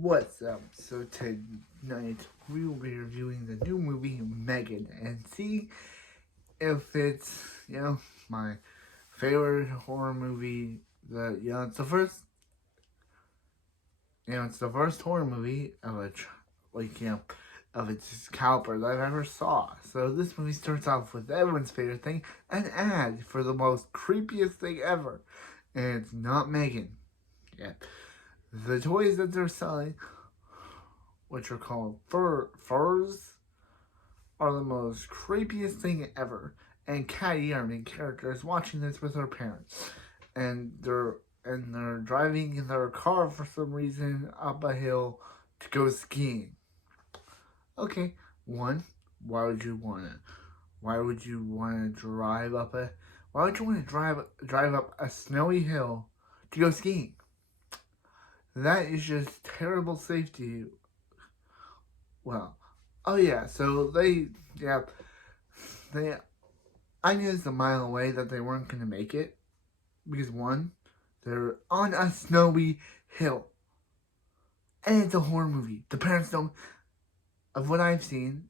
What's up? So tonight we will be reviewing the new movie M3gan and see if it's my favorite horror movie. It's the first it's the first horror movie of of its caliber that I've ever saw. So this movie starts off with everyone's favorite thing, an ad for the most creepiest thing ever, and it's not M3gan. Yeah, the toys that they're selling, which are called furs, are the most creepiest thing ever. And Caddy, our main character, is watching this with her parents, and they're driving in their car for some reason up a hill to go skiing. Okay, one, why would you wanna? Why would you wanna drive up a? Why would you want to drive up a snowy hill to go skiing? That is just terrible safety. Well, oh yeah, so they I knew it's a mile away that they weren't going to make it because one, they're on a snowy hill, and it's a horror movie. The parents don't. Of what I've seen,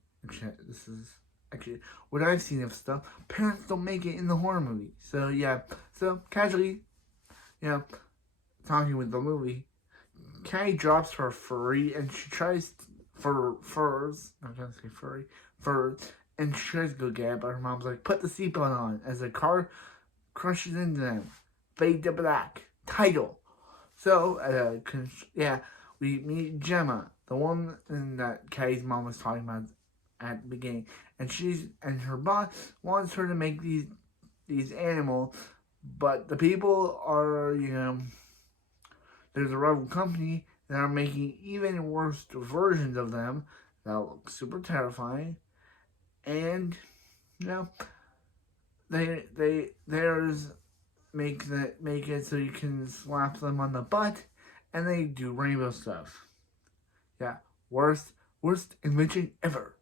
actually what I've seen of stuff. Parents don't make it in the horror movie. So yeah, so casually, you know, talking with the movie, Kay drops her furry and she tries furs. I'm gonna say furry furs, and she tries to go get it, but her mom's like, "Put the seatbelt on." As the car crushes into them. Fade to black. Title. So, we meet Gemma, the woman that Kay's mom was talking about at the beginning, and her boss wants her to make these animals, but the people are there's a rival company that are making even worse versions of them that look super terrifying, and you know there's make it so you can slap them on the butt, and they do rainbow stuff. Yeah, worst invention ever.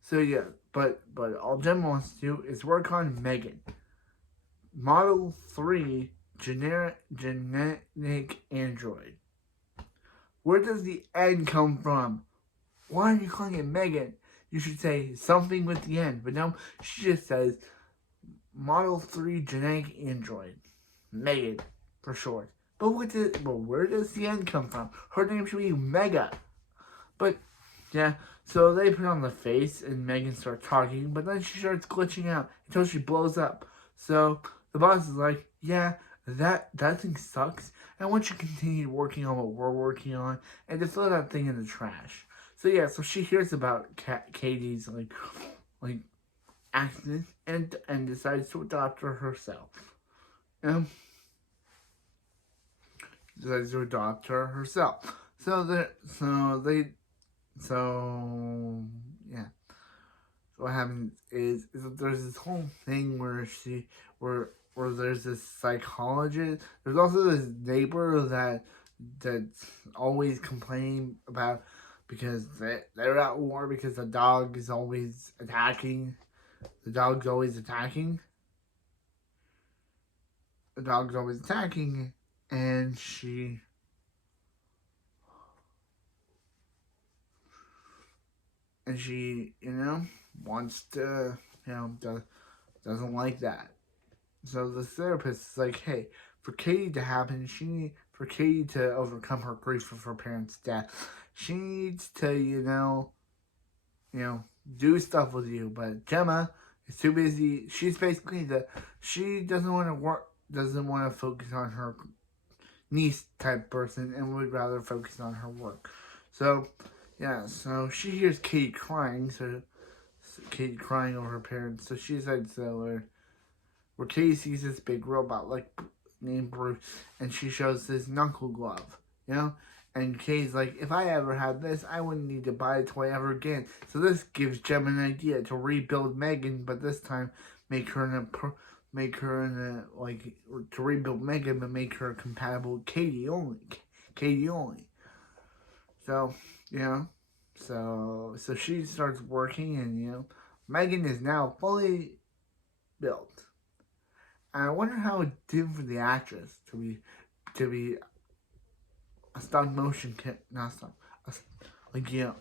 So yeah, but all Jen wants to do is work on M3gan, Model 3 genetic android. Where does the N come from? Why are you calling it M3gan? You should say something with the N, but no, she just says Model 3 genetic android. M3gan, for short. But where does the N come from? Her name should be Mega. But, yeah, so they put on the face and M3gan starts talking, but then she starts glitching out until she blows up. So the boss is like, yeah, that thing sucks. I want you to continue working on what we're working on and to throw that thing in the trash. So yeah, so she hears about Katie's like accident and decides to adopt her herself. Um, decides to adopt her herself. So yeah. So what happens is that there's this whole thing where there's this psychologist. There's also this neighbor that's always complaining about because they're at war because the dog is always attacking. The dog's always attacking. The dog's always attacking, and she wants to doesn't like that. So the therapist is like, hey, for Katie to happen, for Katie to overcome her grief of her parents' death, she needs to do stuff with you. But Gemma is too busy. She's basically she doesn't want to work, doesn't want to focus on her niece type person, and would rather focus on her work. So yeah, so she hears Katie crying, Katie crying over her parents. So she decides to where Katie sees this big robot named Bruce, and she shows this knuckle glove, And Katie's like, if I ever had this, I wouldn't need to buy a toy ever again. So this gives Jem an idea to rebuild M3gan, but this time make her to rebuild M3gan, but make her compatible with Katie only. Katie only. So so she starts working, and M3gan is now fully built. And I wonder how it did for the actress to be a stop motion not stop, a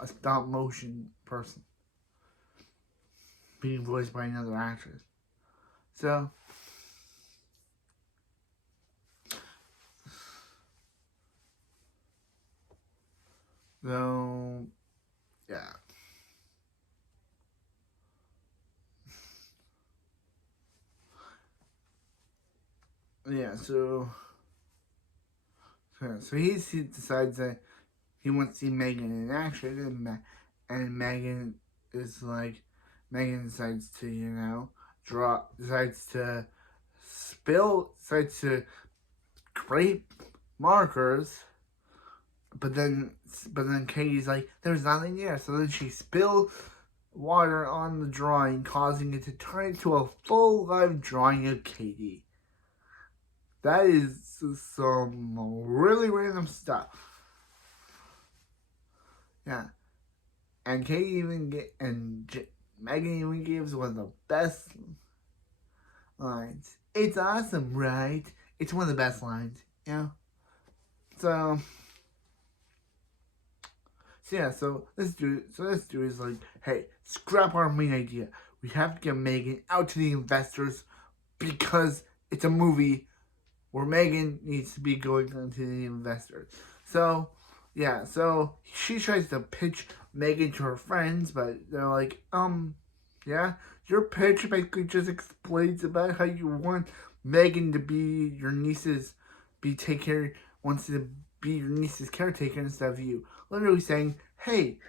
stop motion person being voiced by another actress. So yeah. Yeah, so he decides that he wants to see M3gan in action, and M3gan is like, M3gan decides to, decides to create markers, but then Katie's like, there's nothing there, so then she spills water on the drawing, causing it to turn into a full live drawing of Katie. That is some really random stuff. Yeah. And M3gan even gives one of the best lines. It's awesome, right? It's one of the best lines, So yeah, so this dude is like, hey, scrap our main idea. We have to get M3gan out to the investors because it's a movie where M3gan needs to be going on to the investors. So yeah, so she tries to pitch M3gan to her friends, but they're like, yeah, your pitch basically just explains about how you want M3gan to be your niece's, wants to be your niece's caretaker instead of you. Literally saying, hey,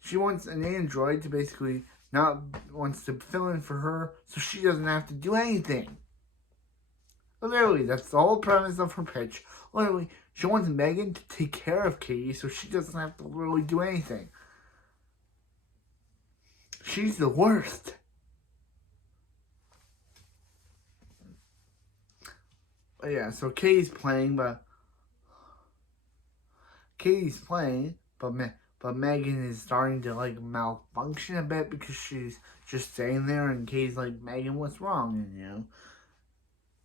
she wants an android to basically wants to fill in for her so she doesn't have to do anything. Literally, that's the whole premise of her pitch. Literally, she wants M3gan to take care of Katie so she doesn't have to literally do anything. She's the worst. But yeah, so Katie's playing, but M3gan is starting to like malfunction a bit because she's just staying there, and Katie's like, M3gan, what's wrong? And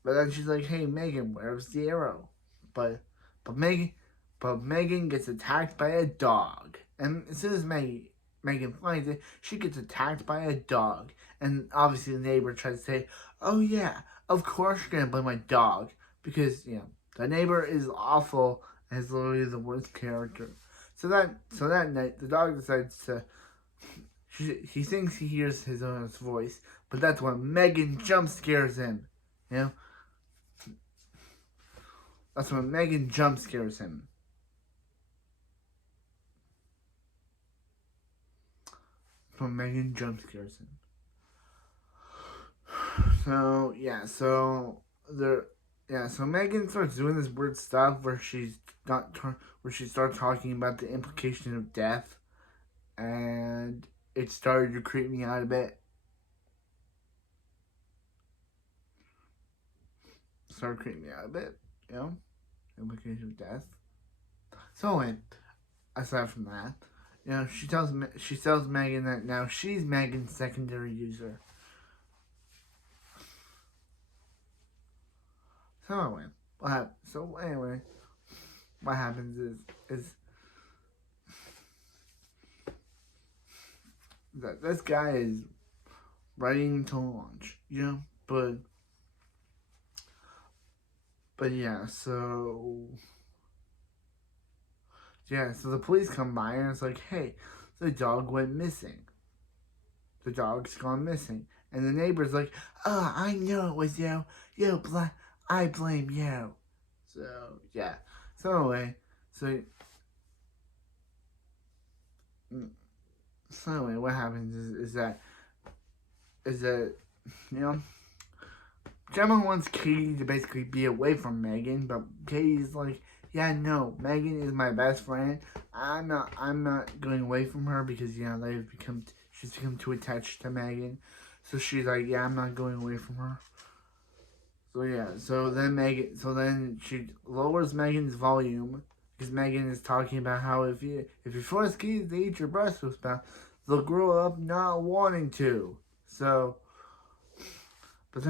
but then she's like, hey, M3gan, where's the arrow? But M3gan gets attacked by a dog, and as soon as M3gan finds it, she gets attacked by a dog, and obviously the neighbor tries to say, oh yeah, of course you're gonna blame my dog, because the neighbor is awful and is literally the worst character. So that night, the dog decides to. He thinks he hears his owner's voice, but that's when M3gan jump scares him. That's when M3gan jump scares him. When M3gan jump scares him. So yeah, so M3gan starts doing this weird stuff where she starts talking about the implication of death, and it started to creep me out a bit. Implication of death. So aside from that, she tells M3gan that now she's M3gan's secondary user. So anyway, what happens is that this guy is ready to launch, but so the police come by and it's like, hey, the dog went missing. The dog's gone missing. And the neighbor's like, oh, I know it was you. I blame you. So, yeah. So, anyway, what happens is that, Gemma wants Katie to basically be away from M3gan, but Katie's like, yeah, no, M3gan is my best friend. I'm not going away from her because, she's become too attached to M3gan. So she's like, yeah, I'm not going away from her. So then she lowers M3gan's volume because M3gan is talking about how if you force kids to eat your breakfast, they'll grow up not wanting to. So, but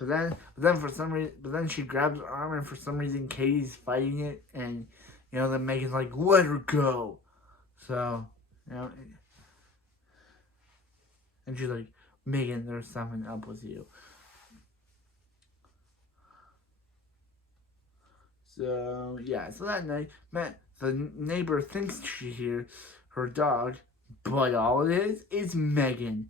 but then she grabs her arm, and for some reason Katie's fighting it, and then Megan's like, let her go. So, and she's like, Megan, there's something up with you. So yeah, so that night, the neighbor thinks she hears her dog, but all it is Megan.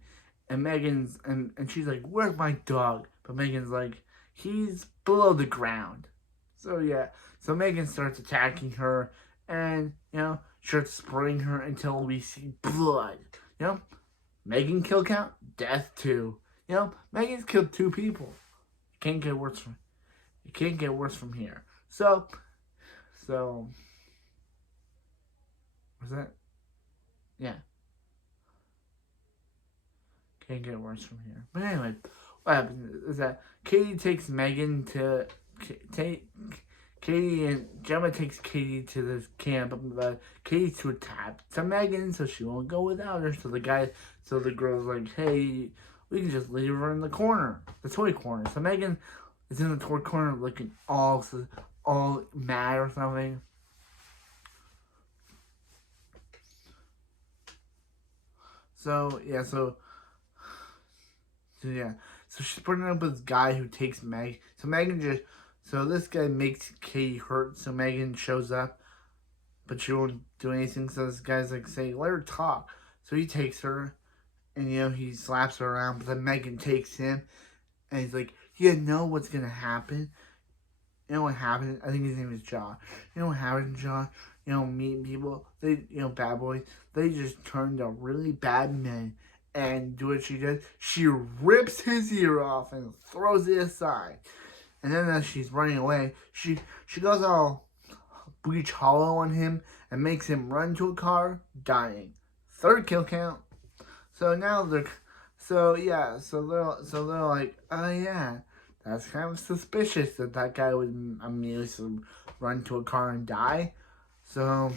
And she's like, where's my dog? But Megan's like, he's below the ground. So yeah, so Megan starts attacking her, and starts spraying her until we see blood. Megan kill count, death 2. Megan's killed 2 people. Can't get worse from it can't get worse from here. So was that? Yeah. Can't get worse from here. But anyway, what happens is that Katie takes Megan to Katie and Gemma takes Katie to this camp, but Katie's too attached to Megan, so she won't go without her. So the girl's like, hey, we can just leave her in the corner, the toy corner. So Megan is in the toy corner looking all mad or something. So she's putting up with this guy who takes Meg. So this guy makes Katie hurt. So Megan shows up, but she won't do anything. So this guy's like saying, let her talk. So he takes her, and he slaps her around. But then Megan takes him, and he's like, you know what's gonna happen? You know what happened? I think his name is John. You know what happened, John? Meeting people, they, bad boys, they just turn to really bad men. And do what she does. She rips his ear off and throws it aside. And then as she's running away, she goes all Breach Hollow on him and makes him run to a car, dying. 3rd kill count. So now they're like, oh yeah, that's kind of suspicious that guy would immediately run to a car and die. So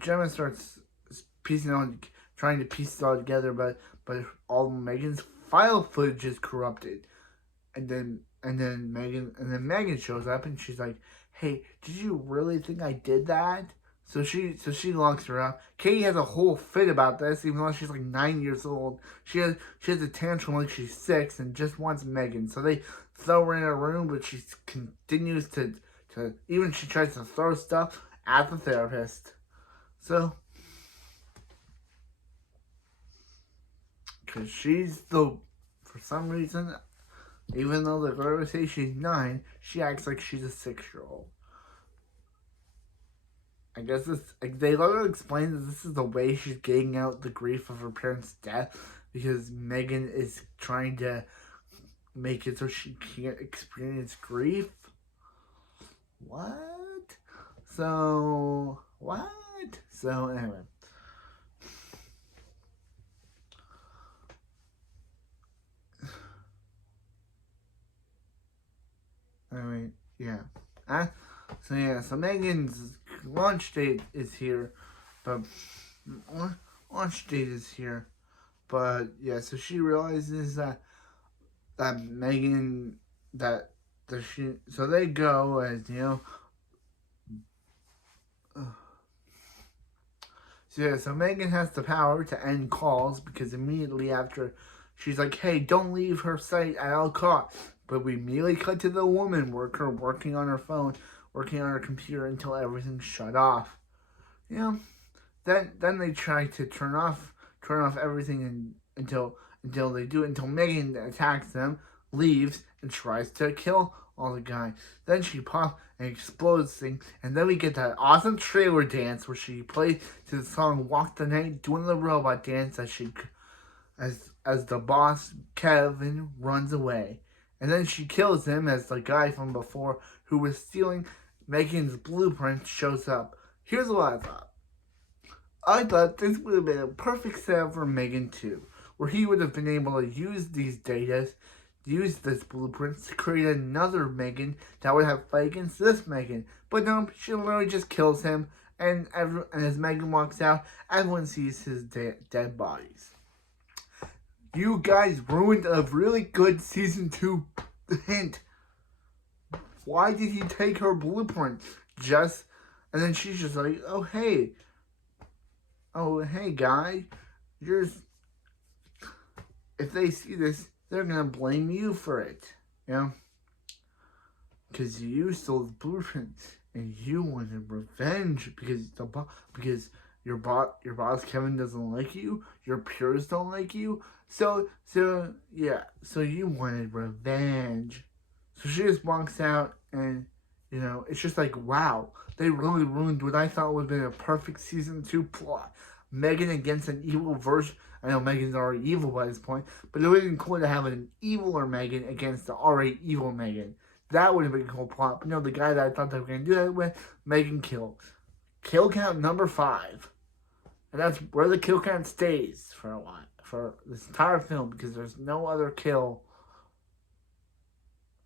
Gemma starts trying to piece it all together, but all Megan's file footage is corrupted. And then Megan shows up, and she's like, hey, did you really think I did that? So she locks her up. Katie has a whole fit about this, even though she's like 9 years old. She has a tantrum like she's 6 and just wants Megan. So they throw her in a room, but she continues to even she tries to throw stuff at the therapist. So, because for some reason, even though the girl says she's 9, she acts like she's a 6-year-old. I guess they literally explain that this is the way she's getting out the grief of her parents' death, because Megan is trying to make it so she can't experience grief. What? So anyway. Yeah. So Megan's launch date is here, but yeah, so she realizes that Megan, so they go as, so Megan has the power to end calls, because immediately after, she's like, hey, don't leave her site at all costs. But we immediately cut to the woman worker working on her phone, working on her computer until everything's shut off. Then they try to turn off everything until Megan attacks them, leaves, and tries to kill all the guys. Then she pops and explodes things, and then we get that awesome trailer dance where she plays to the song "Walk the Night," doing the robot dance as the boss Kevin runs away. And then she kills him as the guy from before who was stealing Megan's blueprint shows up. Here's what I thought. I thought this would have been a perfect setup for Megan 2, where he would have been able to use these data, use this blueprint to create another Megan that would have fight against this Megan. But no, she literally just kills him, and as Megan walks out, everyone sees his dead bodies. You guys ruined a really good season 2 hint. Why did he take her blueprint? And then she's just like, oh hey, guy, you're. If they see this, they're gonna blame you for it, you know, because you stole the blueprint and you wanted revenge because your boss Kevin doesn't like you, your peers don't like you, so you wanted revenge. So she just walks out, and it's just like, wow, they really ruined what I thought would have been a perfect season 2 plot. M3gan against an evil version. I know M3gan's already evil by this point, but it would have been cool to have an eviler M3gan against the already evil M3gan. That would have been a cool plot. But no, the guy that I thought they were going to do that with, M3gan killed. Kill count number 5. And that's where the kill count stays for a while, for this entire film, because there's no other kill.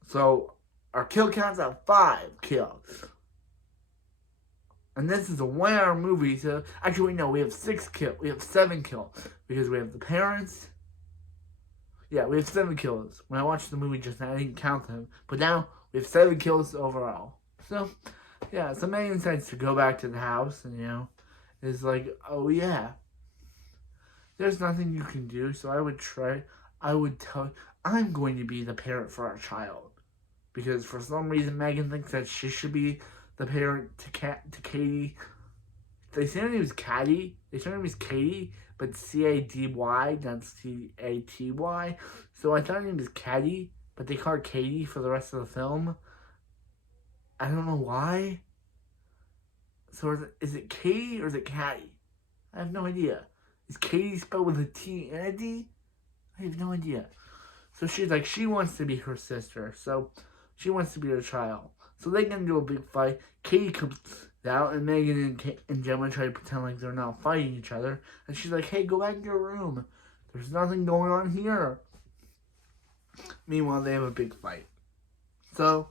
So our kill count's at 5 kills. And this is a 1 hour movie, so actually no, we have 6 kills. We have 7 kills. Because we have the parents. Yeah, we have 7 kills. When I watched the movie just now, I didn't count them. But now we have 7 kills overall. So yeah, so M3gan decides to go back to the house, and is like, oh yeah, there's nothing you can do, so I would tell, I'm going to be the parent for our child. Because for some reason M3gan thinks that she should be the parent to Katie. They say her name is Caddy. They say her name is Katie, but C-A-D-Y, not C-A-T-Y. So I thought her name was Caddy, but they call her Katie for the rest of the film. I don't know why. So is it Katie or is it Caddy? I have no idea. Is Katie spelled with a T and a D? I have no idea. So she's like, she wants to be her sister. So she wants to be her child. So they get into a big fight. Katie comes out, and M3gan and Gemma try to pretend like they're not fighting each other. And she's like, hey, go back to your room. There's nothing going on here. Meanwhile, they have a big fight. So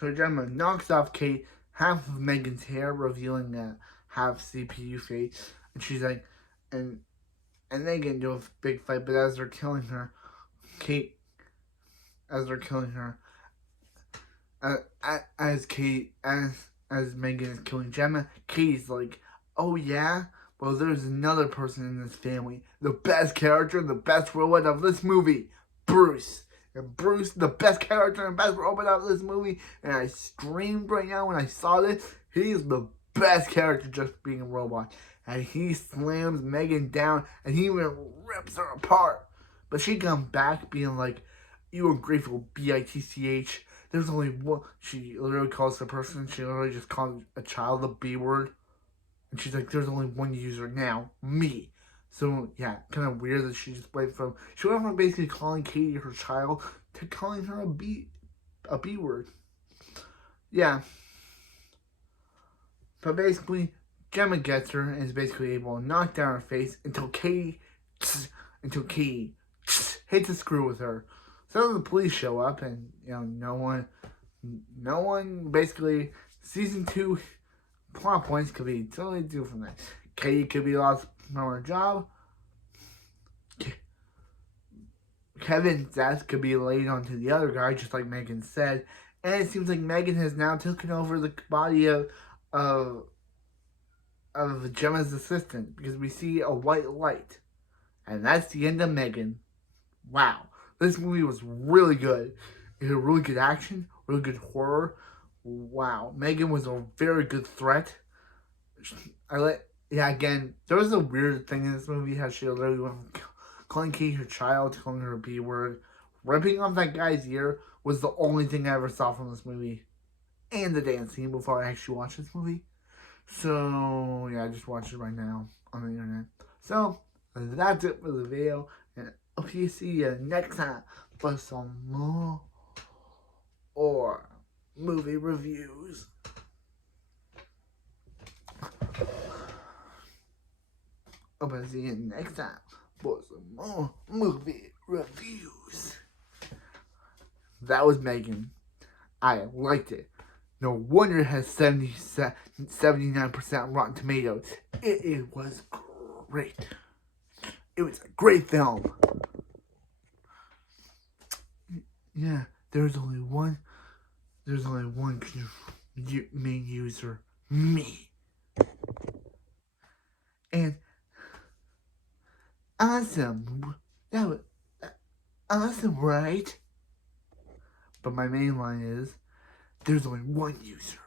Gemma knocks off Kate half of M3gan's hair, revealing that half CPU face. And she's like, and they get into a big fight, but as they're killing her, as M3gan is killing Gemma, Katie's like, oh yeah? Well, there's another person in this family. The best character, the best robot of this movie, Bruce. And Bruce, the best character and best robot of this movie. And I screamed right now when I saw this. He's the best character just being a robot. And he slams M3gan down, and he even rips her apart. But she comes back being like, you ungrateful bitch. There's only one. She literally calls the person, she literally just calls a child the B word. And she's like, there's only one user now, me. So yeah, kind of weird that she just went from basically calling Katie her child to calling her a B word. Yeah. But basically, Gemma gets her and is basically able to knock down her face until Katie hits a screw with her. So the police show up, and no one basically, season 2 plot points could be totally different from that. Katie could be lost from her job. Kevin's death could be laid onto the other guy, just like M3gan said. And it seems like M3gan has now taken over the body of Gemma's assistant, because we see a white light. And that's the end of M3gan. Wow. This movie was really good. It had really good action, really good horror. Wow. M3gan was a very good threat. Again, there was a weird thing in this movie, how she literally went from calling Katie her child to calling her a B word. Ripping off that guy's ear was the only thing I ever saw from this movie. And the dance scene before I actually watched this movie. So, yeah, I just watched it right now on the internet. So, that's it for the video. And I hope you see you next time for some more or movie reviews. Hope I see you next time for some more movie reviews. That was M3gan. I liked it. No wonder it has 79% Rotten Tomatoes. It was great. It was a great film. Yeah, there's only one main user, me. And awesome. That was awesome, right? But my main line is, there's only one user.